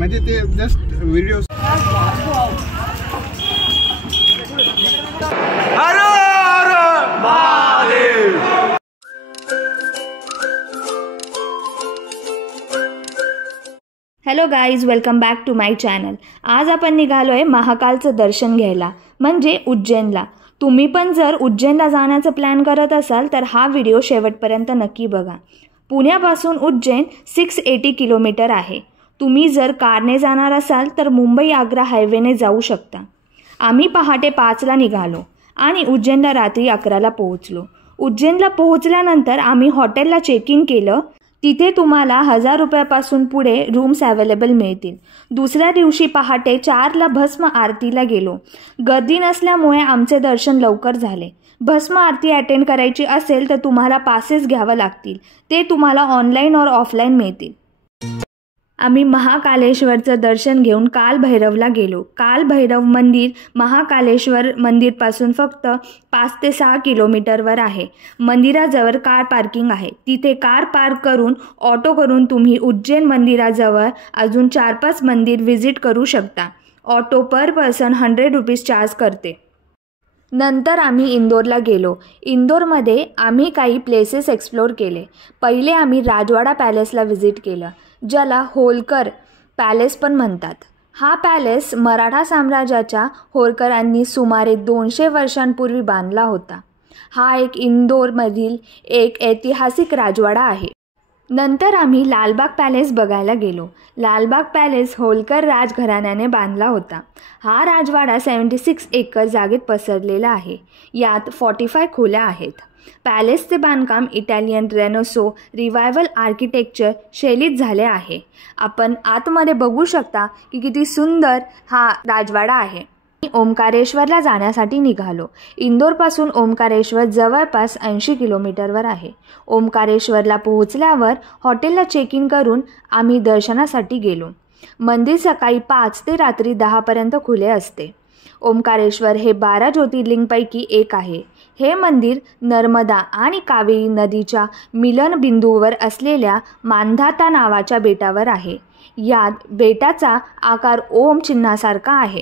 म्हणजे ते just video. Hello guys, welcome back to my channel. आज आपण निघालो आहे महाकालचं दर्शन घ्यायला, म्हणजे उज्जैनला. तुम्ही पण जर उज्जैनला जाण्याचं प्लॅन करत असाल तर हा व्हिडिओ शेवटपर्यंत नक्की बघा. पुण्यापासून उज्जैन 680 किलोमीटर आहे. तुम्ही जर कारने जाणार असाल तर मुंबई आग्रा हायवेने जाऊ शकता. आम्ही पहाटे 5ला निघालो आणि उज्जैनला रात्री 11ला पोहोचलो. उज्जैनला पोहोचल्यानंतर आम्ही हॉटेलला चेक इन केलं. तिथे तुम्हाला 1000 रुपयापासून पुढे रूम्स अवेलेबल मिळतील. दुसऱ्या दिवशी पहाटे 4ला भस्म आरतीला गेलो. गर्दी नसल्यामुळे आमचे दर्शन लवकर झाले. भस्म आरती अटेंड करायची असेल तर तुम्हाला पासेस घ्यावं लागतील. ते तुम्हाला ऑनलाईन और ऑफलाईन मिळतील. आम्ही महाकालेश्वरचं दर्शन घेऊन कालभैरवला गेलो. कालभैरव मंदिर महाकालेश्वर मंदिरपासून फक्त 5 ते 6 किलोमीटरवर आहे. मंदिराजवळ कार पार्किंग आहे. तिथे कार पार्क करून ऑटो करून तुम्ही उज्जैन मंदिराजवळ अजून 4-5 मंदिर व्हिजिट करू शकता. ऑटो पर पर्सन 100 रुपीज चार्ज करते. नंतर आम्ही इंदोरला गेलो. इंदोरमध्ये आम्ही काही प्लेसेस एक्सप्लोर केले. पहिले आम्ही राजवाडा पॅलेसला व्हिजिट केलं, ज्याला होलकर पॅलेस पण म्हणतात. हा पॅलेस मराठा साम्राज्याच्या होळकरांनी सुमारे 200 वर्षांपूर्वी बांधला होता. हा एक इंदोरमधील एक ऐतिहासिक राजवाडा आहे. नंतर आम्ही लालबाग पॅलेस बघायला गेलो. लालबाग पॅलेस होलकर राजघराण्याने बांधला होता. हा राजवाडा 76 एकर जागेत पसरलेला आहे. यात 45 खोल्या आहेत. पॅलेसचे बांधकाम इटालियन रेनेसो रिवायवल आर्किटेक्चर शैलीत झाले आहे. आपण आतमध्ये बघू शकता की किती सुंदर हा राजवाडा आहे. ओमकारेश्वरला जाण्यासाठी निघालो. इंदोरपासून ओमकारेश्वर जवळपास 80 किलोमीटरवर आहे. ओमकारेश्वरला पोहोचल्यावर हॉटेलला चेक इन करून आम्ही दर्शनासाठी गेलो. मंदिर सकाळी 5 ते रात्री 10पर्यंत खुले असते. ओमकारेश्वर हे 12 ज्योतिर्लिंगपैकी एक आहे. हे मंदिर नर्मदा आणि कावेरी नदीच्या मिलनबिंदूवर असलेल्या मांधाता नावाच्या बेटावर आहे. यात बेटाचा आकार ओम चिन्हासारखा आहे.